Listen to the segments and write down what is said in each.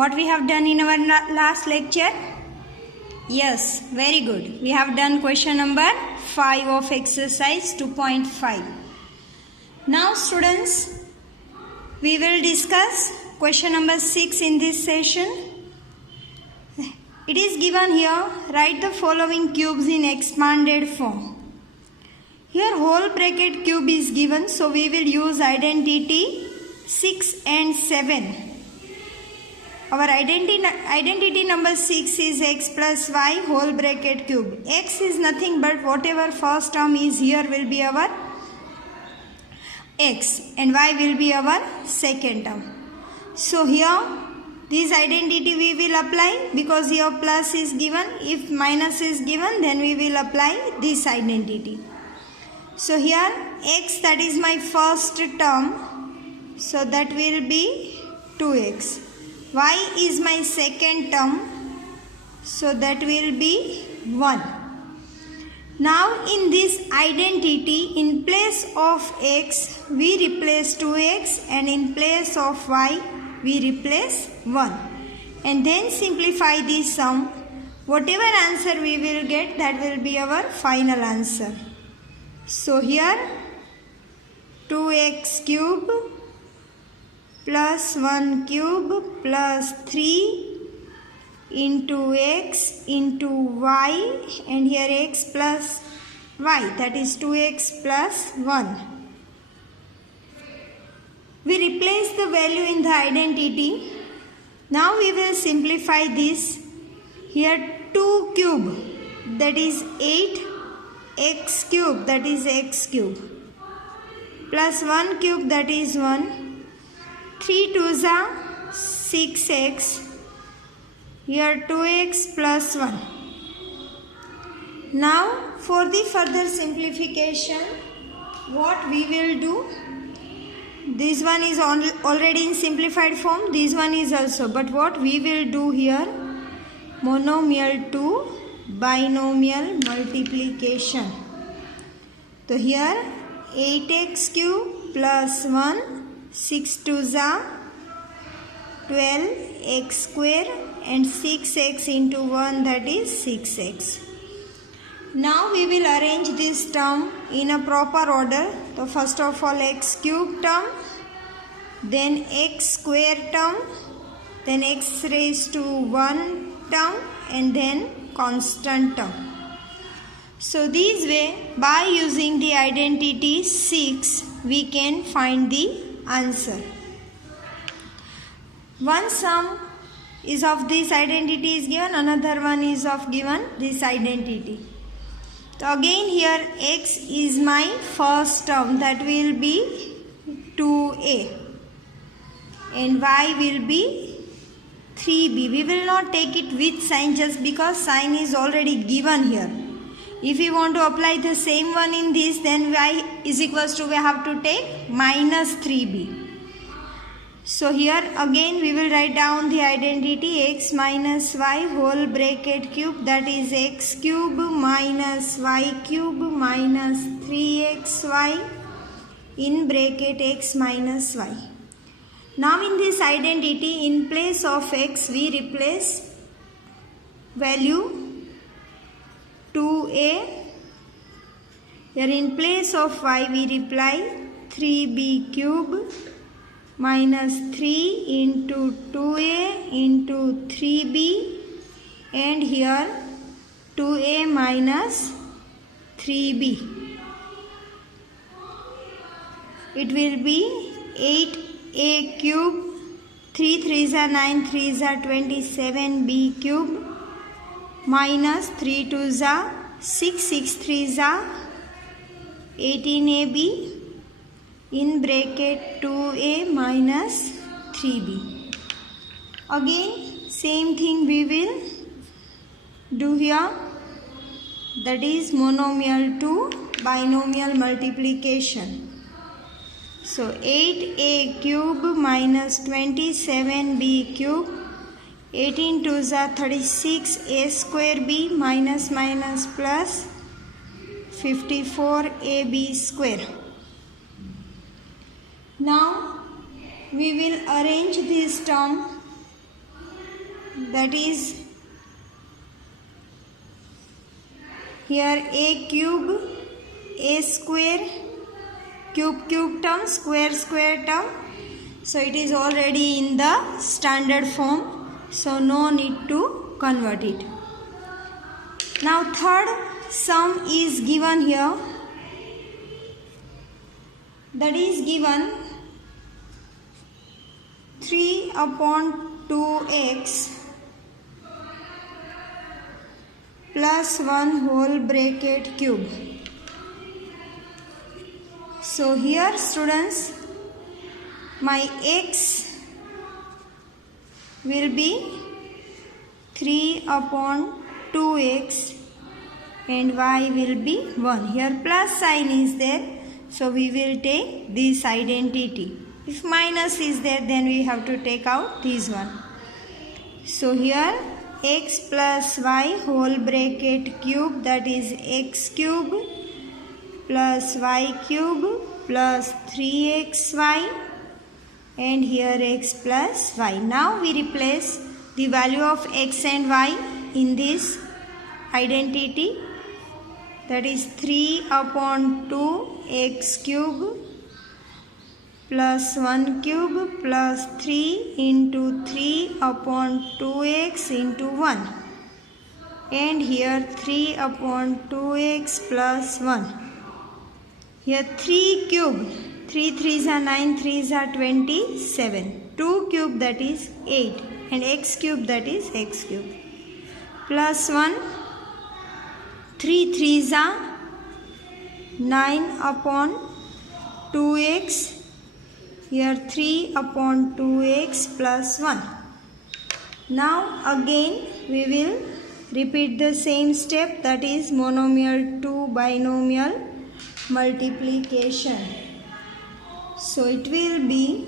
what we have done in our last lecture? Yes, very good. We have done question number 5 of exercise 2.5. Now students, we will discuss question number 6 in this session. It is given here, write the following cubes in expanded form. Here whole bracket cube is given, so we will use identity 6 and 7. Our identity number 6 is x plus y whole bracket cube. X is nothing but whatever first term is here will be our x and y will be our second term. So here this identity we will apply because here plus is given. If minus is given, then we will apply this identity. So here x, that is my first term, so that will be 2x. Y is my second term, so that will be 1. Now in this identity, in place of x we replace 2x and in place of y we replace 1. And then simplify this sum. Whatever answer we will get, that will be our final answer. So here 2x cube plus 1 cube plus 3 into x into y, and here x plus y, that is 2x plus 1. We replace the value in the identity. Now we will simplify this. Here 2 cube, that is 8, x cube, that is x cube, plus 1 cube, that is 1. 3 2s are 6x, here 2x plus 1. Now for the further simplification, what we will do, this one is already in simplified form, this one is also, but what we will do here, monomial to binomial multiplication. So here 8x cube plus 1, 6 2s are 12x square and 6x into 1, that is 6x. Now we will arrange this term in a proper order. So first of all x cube term, then x square term, then x raised to 1 term, and then constant term. So this way, by using the identity 6, we can find the answer. One sum is of this identity is given, another one is of given this identity. So again here x is my first term, that will be 2a, and y will be 3b. We will not take it with sign just because sign is already given here. If we want to apply the same one in this, then y is equals to, we have to take minus 3b. So here again we will write down the identity x minus y whole bracket cube, that is x cube minus y cube minus 3xy in bracket x minus y. Now in this identity, in place of x we replace value 2a. Here in place of y we reply 3b cube minus 3 into 2a into 3b, and here 2a minus 3b. It will be 8a cube, 3 3s are 9, 3s are 27b cube, minus 3 2s are 6, 6 3s are 18ab in bracket 2a minus 3b. Again same thing we will do here, that is monomial to binomial multiplication. So 8a cube minus 27b cube, 18 2s are 36, a square b minus minus plus 54ab square. Now we will arrange this term that is here a cube, a square, cube term, square term. So it is already in the standard form, so no need to convert it. Now third sum is given here, that is given 3 upon 2x plus 1 whole bracket cube. So here students, my x will be 3 upon 2x and y will be 1. Here plus sign is there, so we will take this identity. If minus is there, then we have to take out this one. So here x plus y whole bracket cube, that is x cube plus y cube plus 3xy, and here x plus y. Now we replace the value of x and y in this identity, that is 3 upon 2 x cube plus 1 cube plus 3 into 3 upon 2x into 1, and here 3 upon 2x plus 1. Here 3 cube, 3 3s are 9, 3s are 27, 2 cube that is 8, and x cube that is x cube, plus 1, 3 3s are 9 upon 2x, here 3 upon 2x plus 1. Now again we will repeat the same step, that is monomial to binomial multiplication. So it will be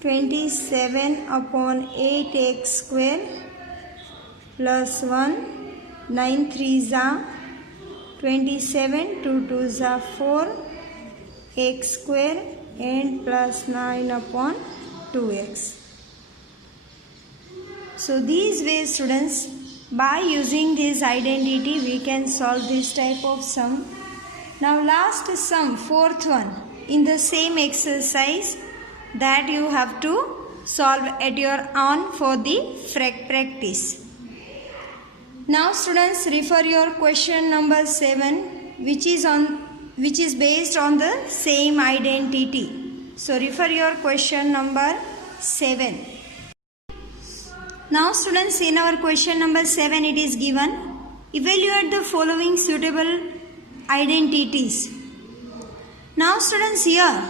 27 upon 8x square plus 1, 9 3s are 27, 2 2s are 4, x square and plus 9 upon 2x. So these ways students, by using this identity we can solve this type of sum. Now last sum, fourth one, in the same exercise that you have to solve at your own for the practice. Now students, refer your question number 7 which is based on the same identity. So refer your question number 7. Now students, in our question number 7 it is given, evaluate the following suitable identities. Now students, here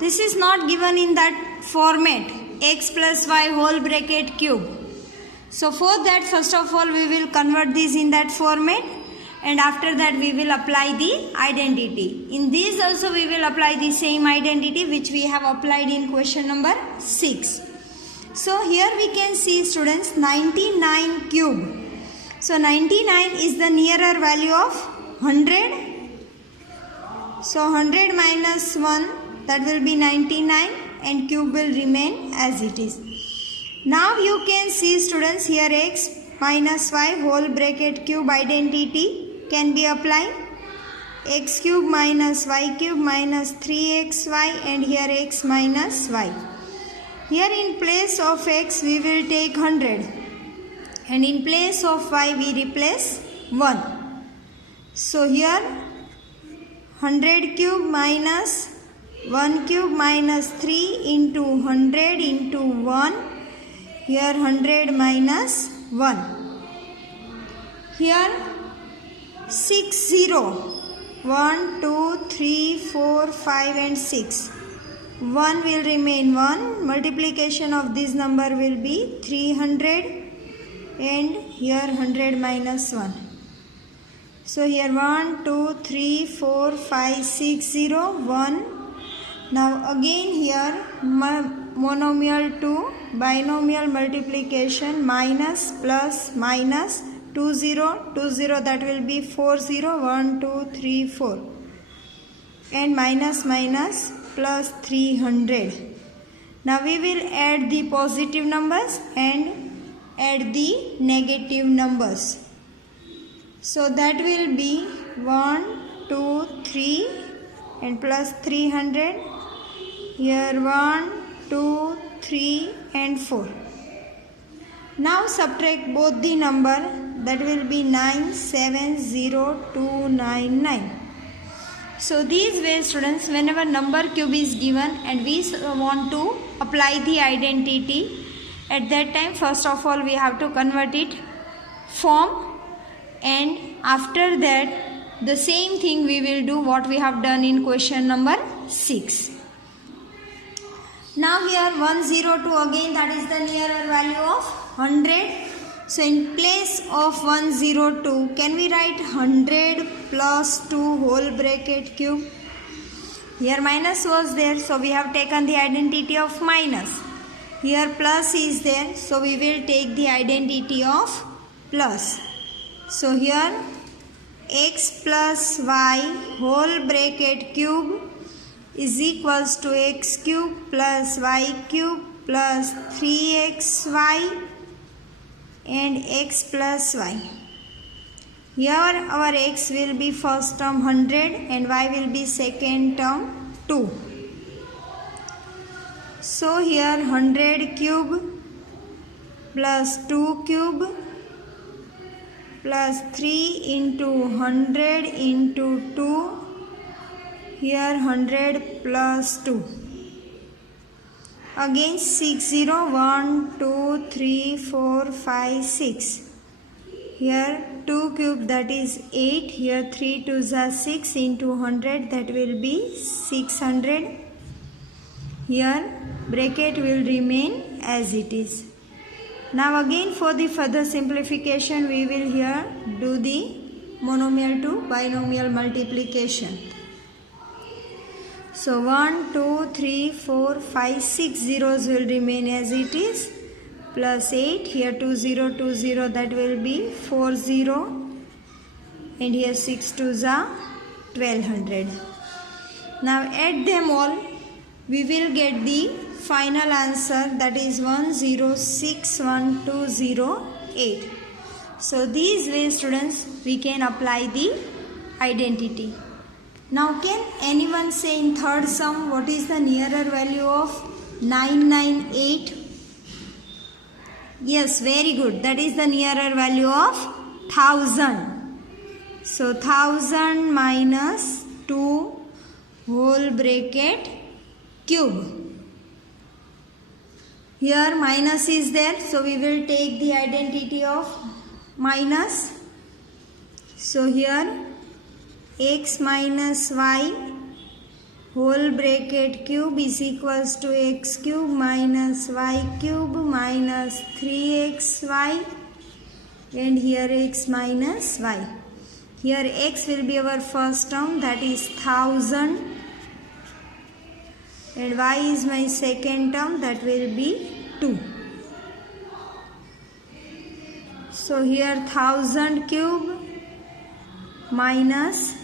this is not given in that format, x plus y whole bracket cube. So for that, first of all we will convert this in that format, and after that we will apply the identity. In this also we will apply the same identity which we have applied in question number 6. So here we can see students, 99 cube. So 99 is the nearer value of 100. So 100 minus 1, that will be 99, and cube will remain as it is. Now you can see students, here x minus y whole bracket cube identity can be applied. X cube minus y cube minus 3xy, and here x minus y. Here in place of x we will take 100, and in place of y we replace 1. So here 100 cube minus 1 cube minus 3 into 100 into 1. Here 100 minus 1. Here 6 0. 1, 2, 3, 4, 5 and 6. 1 will remain 1. Multiplication of this number will be 300, and here 100 minus 1. So here 1, 2, 3, 4, 5, 6, 0, 1. Now again here monomial to binomial multiplication, minus plus minus 2 0, 2 0, that will be 4 0, 1, 2, 3, 4. And minus minus plus 300. Now we will add the positive numbers and add the negative numbers. So that will be 1, 2, 3 and plus 300. Here 1, 2, 3 and 4. Now subtract both the number, that will be 970299. So these way students, whenever number cube is given and we want to apply the identity, at that time first of all we have to convert it form, and after that the same thing we will do what we have done in question number 6. Now here 102 again, that is the nearer value of 100. So in place of 102, can we write 100 plus 2 whole bracket cube? Here minus was there, so we have taken the identity of minus. Here plus is there, so we will take the identity of plus. So here x plus y whole bracket cube is equals to x cube plus y cube plus 3xy and x plus y. Here our x will be first term 100 and y will be second term 2. So here 100 cube plus 2 cube plus 3 into 100 into 2. Here 100 plus 2. Again 6 0, 1, 2, 3, 4, 5, 6. Here 2 cube, that is 8. Here 3 2s are 6 into 100, that will be 600. Here bracket will remain as it is. Now again for the further simplification we will here do the monomial to binomial multiplication. So 1, 2, 3, 4, 5, 6 zeros will remain as it is, plus 8, here 2 0 2 0, that will be 4 0, and here 6 2s are 1200. Now add them all, we will get the final answer, that is 10612008. So these ways students we can apply the identity. Now can anyone say in third sum what is the nearer value of 998? Yes, very good. That is the nearer value of 1000. So 1000 minus 2 whole bracket cube. Here minus is there, so we will take the identity of minus. So here x minus y whole bracket cube is equals to x cube minus y cube minus 3xy, and here x minus y. Here x will be our first term, that is 1000, and y is my second term, that will be 2. So here 1000 cube minus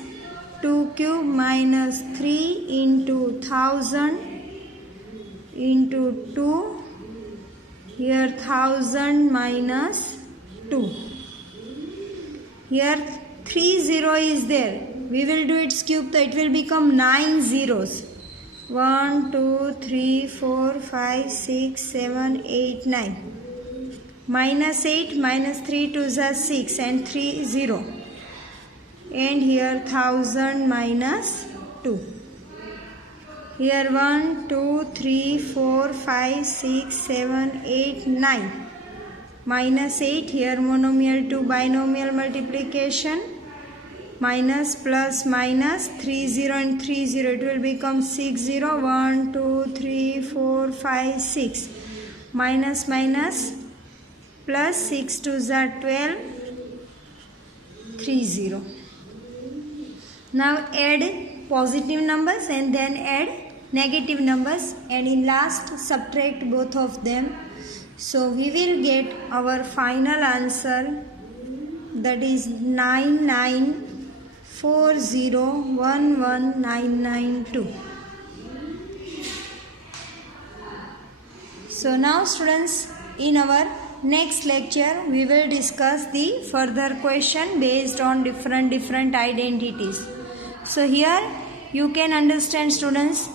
2 cube minus 3 into 1000 into 2. Here 1000 minus 2. Here 3 0 is there. We will do its cube, so it will become 9 zeros. 1, 2, 3, 4, 5, 6, 7, 8, 9. Minus 8, minus 3 2s are 6 and 3 0. And here 1000 minus 2. Here 1, 2, 3, 4, 5, 6, 7, 8, 9. Minus 8, here monomial to binomial multiplication. Minus plus minus 3 0 and 3 0, it will become 6 0. 1, 2, 3, 4, 5, 6. Minus minus plus 6 2s are 12, 3 0. Now add positive numbers and then add negative numbers, and in last subtract both of them. So we will get our final answer, that is 994011992. So now students, in our next lecture we will discuss the further question based on different identities. So here you can understand students,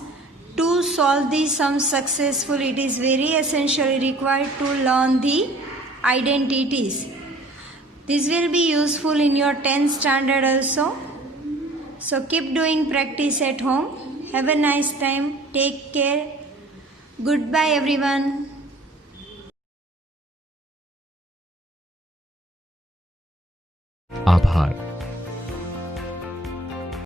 to solve the sum successfully it is very essentially required to learn the identities. This will be useful in your 10th standard also. So keep doing practice at home. Have a nice time. Take care. Goodbye everyone.